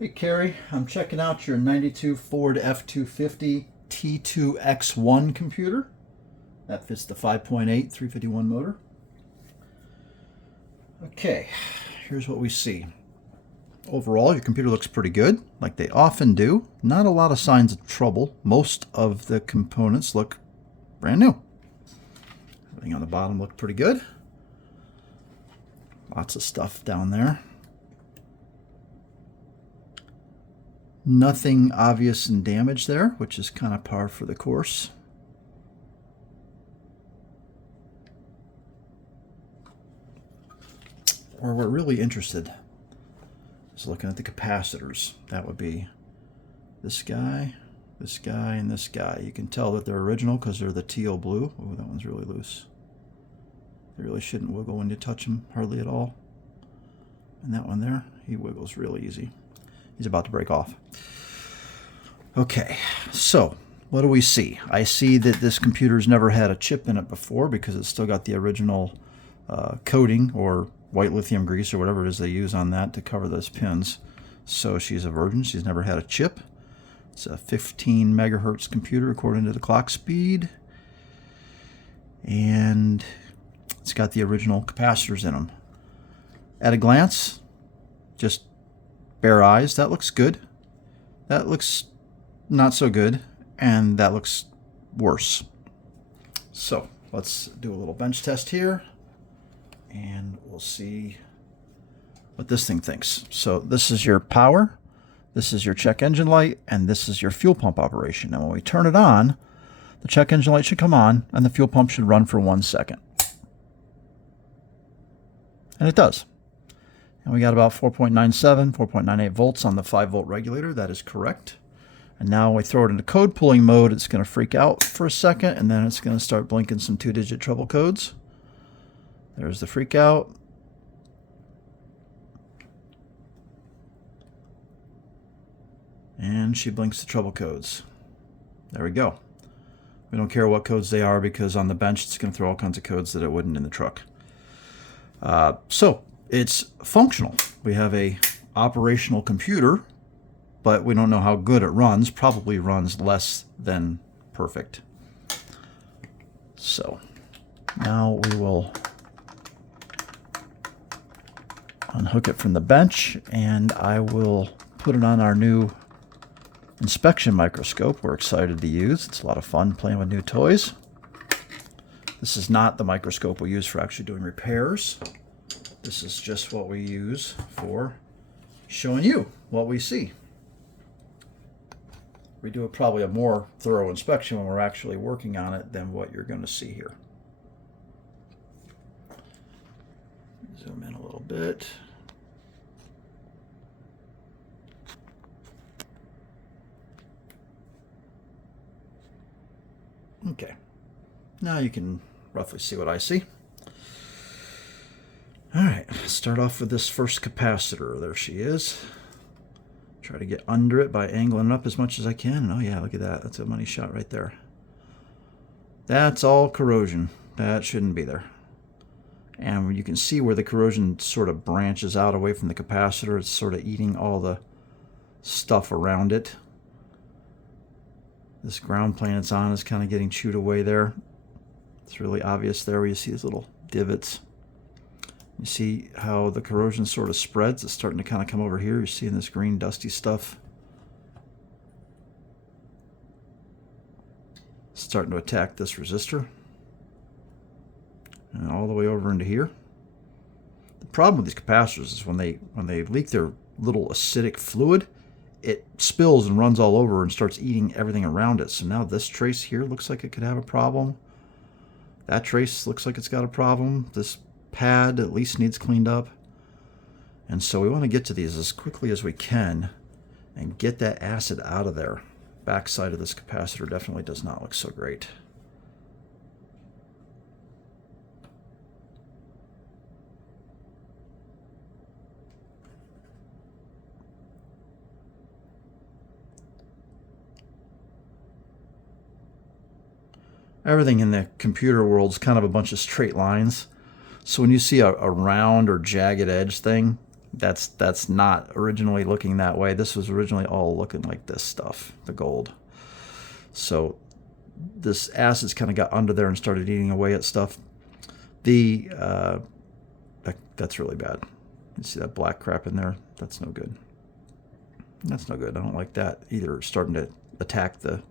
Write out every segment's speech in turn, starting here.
Hey Kerry, I'm checking out your 92 Ford F250 T2X1 computer. That fits the 5.8 351 motor. Okay, here's what we see. Overall, your computer looks pretty good, like they often do. Not a lot of signs of trouble. Most of the components look brand new. Everything on the bottom looked pretty good. Lots of stuff down there. Nothing obvious and damaged there, which is kind of par for the course. Where we're really interested is looking at the capacitors. That would be this guy, and this guy. You can tell that they're original because they're the teal blue. Oh, that one's really loose. They really shouldn't wiggle when you touch them hardly at all. And that one there, he wiggles really easy. He's about to break off. Okay, so what do we see? I see that this computer's never had a chip in it before because it's still got the original coating or white lithium grease or whatever it is they use on that to cover those pins. So she's a virgin. She's never had a chip. It's a 15 megahertz computer according to the clock speed. And it's got the original capacitors in them. At a glance, just bare eyes, that looks good. That looks not so good. And that looks worse. So let's do a little bench test here. And we'll see what this thing thinks. So this is your power. This is your check engine light. And this is your fuel pump operation. Now when we turn it on, the check engine light should come on and the fuel pump should run for 1 second. And it does. And we got about 4.97, 4.98 volts on the 5-volt regulator. That is correct. And now we throw it into code pulling mode. It's going to freak out for a second, and then it's going to start blinking some 2-digit trouble codes. There's the freak out. And she blinks the trouble codes. There we go. We don't care what codes they are because on the bench it's going to throw all kinds of codes that it wouldn't in the truck. So it's functional. We have a operational computer, but we don't know how good it runs. Probably runs less than perfect. So now we will unhook it from the bench and I will put it on our new inspection microscope we're excited to use. It's a lot of fun playing with new toys. This is not the microscope we use for actually doing repairs. This is just what we use for showing you what we see. We do probably a more thorough inspection when we're actually working on it than what you're going to see here. Zoom in a little bit. Okay. Now you can roughly see what I see. All right, let's start off with this first capacitor. There she is. Try to get under it by angling it up as much as I can. And oh yeah, look at that. That's a money shot right there. That's all corrosion. That shouldn't be there. And you can see where the corrosion sort of branches out away from the capacitor. It's sort of eating all the stuff around it. This ground plane it's on is kind of getting chewed away there. It's really obvious there where you see these little divots. You see how the corrosion sort of spreads. It's starting to kind of come over here. You're seeing this green dusty stuff. It's starting to attack this resistor. And all the way over into here. The problem with these capacitors is when they leak their little acidic fluid, it spills and runs all over and starts eating everything around it. So now this trace here looks like it could have a problem. That trace looks like it's got a problem. This pad at least needs cleaned up. And so we want to get to these as quickly as we can and get that acid out of there. Backside of this capacitor definitely does not look so great. Everything in the computer world is kind of a bunch of straight lines. So when you see a round or jagged edge thing, That's not originally looking that way. This was originally all looking like this stuff, the gold. So this acid's kind of got under there and started eating away at stuff. That's really bad. You see that black crap in there? That's no good. That's no good. I don't like that either. It's starting to attack the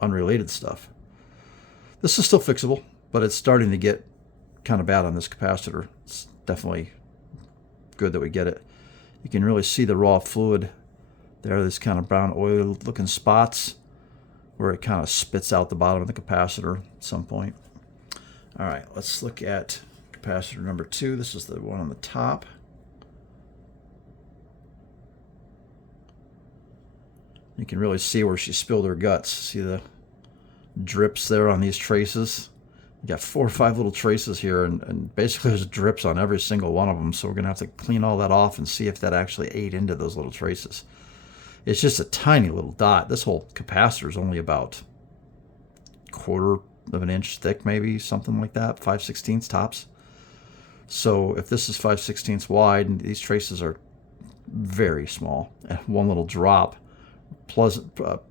unrelated stuff. This is still fixable, but it's starting to get kind of bad on this capacitor. It's definitely good that we get it. You can really see the raw fluid there. This kind of brown oil looking spots where it kind of spits out the bottom of the capacitor at some point. All right, let's look at capacitor number 2. This is the one on the top. You can really see where she spilled her guts. See the drips there on these traces? You got 4 or 5 little traces here, and basically there's drips on every single one of them, so we're going to have to clean all that off and see if that actually ate into those little traces. It's just a tiny little dot. This whole capacitor is only about 1/4 of an inch thick, maybe, something like that, 5/16 tops. So if this is 5/16 wide, and these traces are very small, and one little drop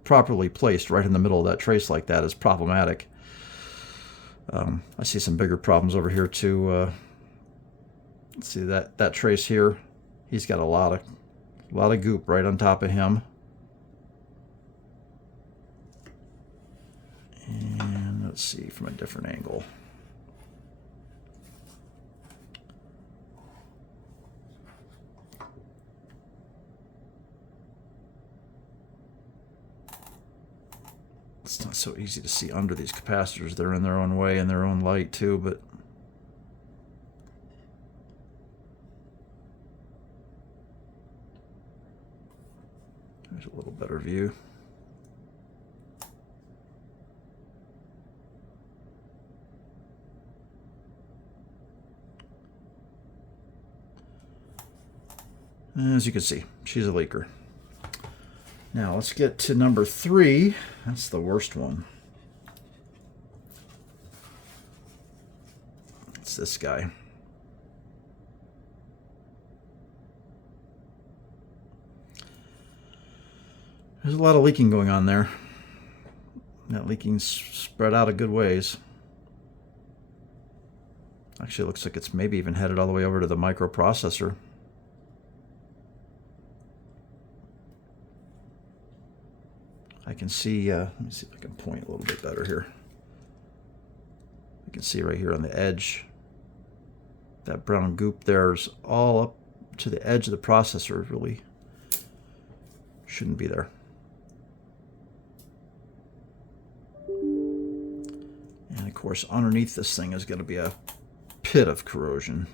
properly placed right in the middle of that trace like that is problematic. I see some bigger problems over here too. Let's see that trace here. He's got a lot of goop right on top of him. And let's see from a different angle. It's not so easy to see under these capacitors. They're in their own way and their own light too, but there's a little better view. As you can see, she's a leaker. Now let's get to number 3. That's the worst one. It's this guy. There's a lot of leaking going on there. That leaking's spread out a good ways. Actually, it looks like it's maybe even headed all the way over to the microprocessor. I can see, let me see if I can point a little bit better here. You can see right here on the edge, that brown goop there's all up to the edge of the processor. It really shouldn't be there. And of course, underneath this thing is going to be a pit of corrosion.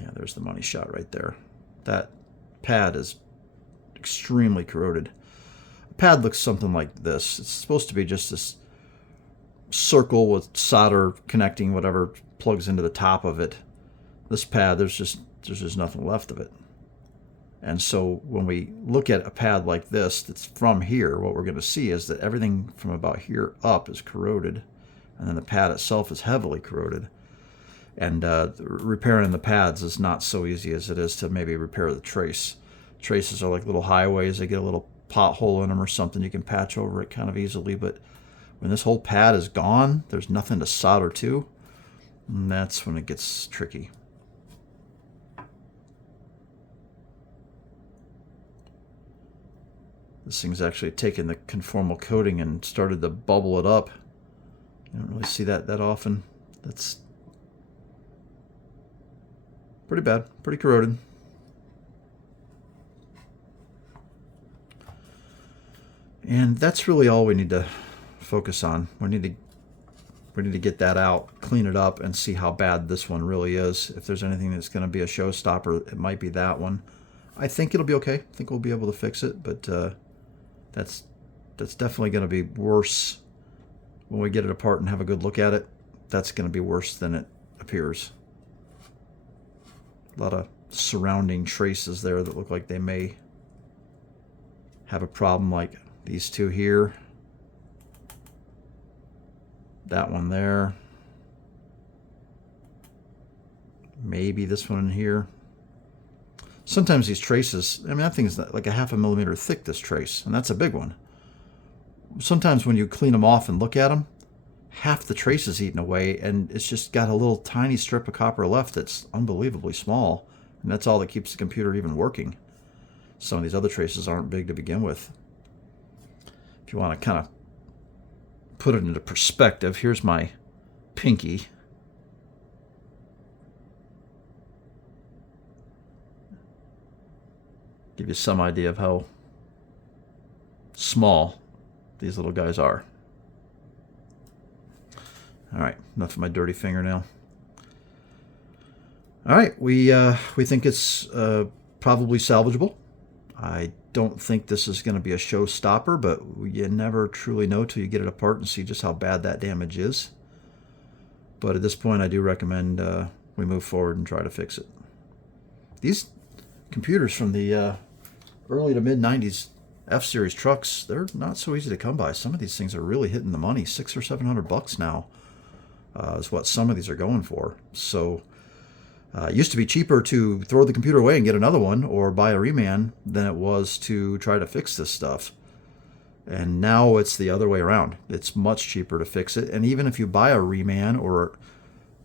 Yeah, there's the money shot right there. That pad is extremely corroded. A pad looks something like this. It's supposed to be just this circle with solder connecting whatever plugs into the top of it. This pad, there's just nothing left of it. And so when we look at a pad like this that's from here, what we're going to see is that everything from about here up is corroded, and then the pad itself is heavily corroded. And repairing the pads is not so easy as it is to maybe repair the trace. Traces are like little highways. They get a little pothole in them or something. You can patch over it kind of easily. But when this whole pad is gone, there's nothing to solder to. And that's when it gets tricky. This thing's actually taken the conformal coating and started to bubble it up. You don't really see that often. That's pretty bad, pretty corroded. And that's really all we need to focus on. We need to get that out, clean it up, and see how bad this one really is. If there's anything that's going to be a showstopper, it might be that one. I think it'll be okay. I think we'll be able to fix it, but that's definitely going to be worse when we get it apart and have a good look at it. That's going to be worse than it appears. A lot of surrounding traces there that look like they may have a problem, like these two here, that one there, Maybe this one in here. Sometimes these traces, I mean, that thing's like a 0.5 millimeter thick, this trace, and that's a big one. Sometimes when you clean them off and look at them, half the trace is eaten away, and it's just got a little tiny strip of copper left that's unbelievably small, and that's all that keeps the computer even working. Some of these other traces aren't big to begin with. If you want to kind of put it into perspective, here's my pinky. Give you some idea of how small these little guys are. All right, enough of my dirty fingernail. All right, we think it's probably salvageable. I don't think this is going to be a showstopper, but you never truly know till you get it apart and see just how bad that damage is. But at this point, I do recommend we move forward and try to fix it. These computers from the early to mid-90s F-Series trucks, they're not so easy to come by. Some of these things are really hitting the money. $600 or $700 now is what some of these are going for. So it used to be cheaper to throw the computer away and get another one or buy a reman than it was to try to fix this stuff. And now it's the other way around. It's much cheaper to fix it. And even if you buy a reman, or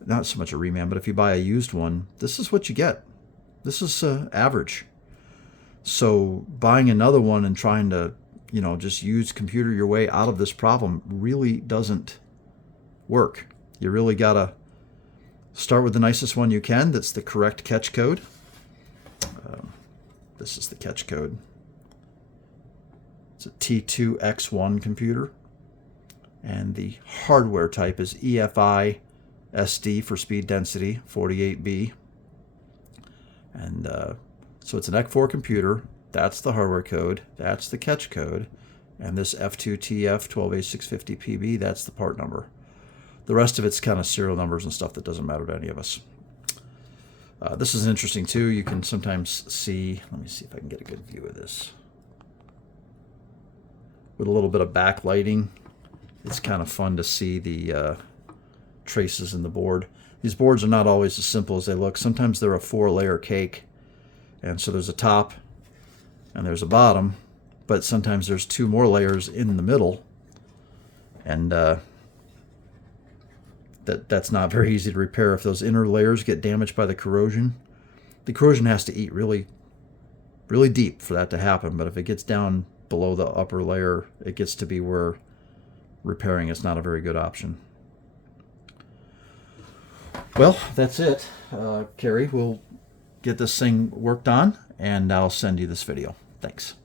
not so much a reman, but if you buy a used one, this is what you get. This is average. So buying another one and trying to, you know, just use computer your way out of this problem really doesn't work. You really got to start with the nicest one you can that's the correct catch code. This is the catch code. It's a T2X1 computer. And the hardware type is EFI SD for speed density 48B. And so it's an EC4 computer. That's the hardware code. That's the catch code. And this F2TF12A650PB, that's the part number. The rest of it's kind of serial numbers and stuff that doesn't matter to any of us. This is interesting too. You can sometimes see, let me see if I can get a good view of this. With a little bit of backlighting, it's kind of fun to see the traces in the board. These boards are not always as simple as they look. Sometimes they're a 4-layer cake. And so there's a top and there's a bottom, but sometimes there's 2 more layers in the middle. And that's not very easy to repair. If those inner layers get damaged by the corrosion has to eat really, really deep for that to happen. But if it gets down below the upper layer, it gets to be where repairing is not a very good option. Well, that's it. Kerry, we'll get this thing worked on, and I'll send you this video. Thanks.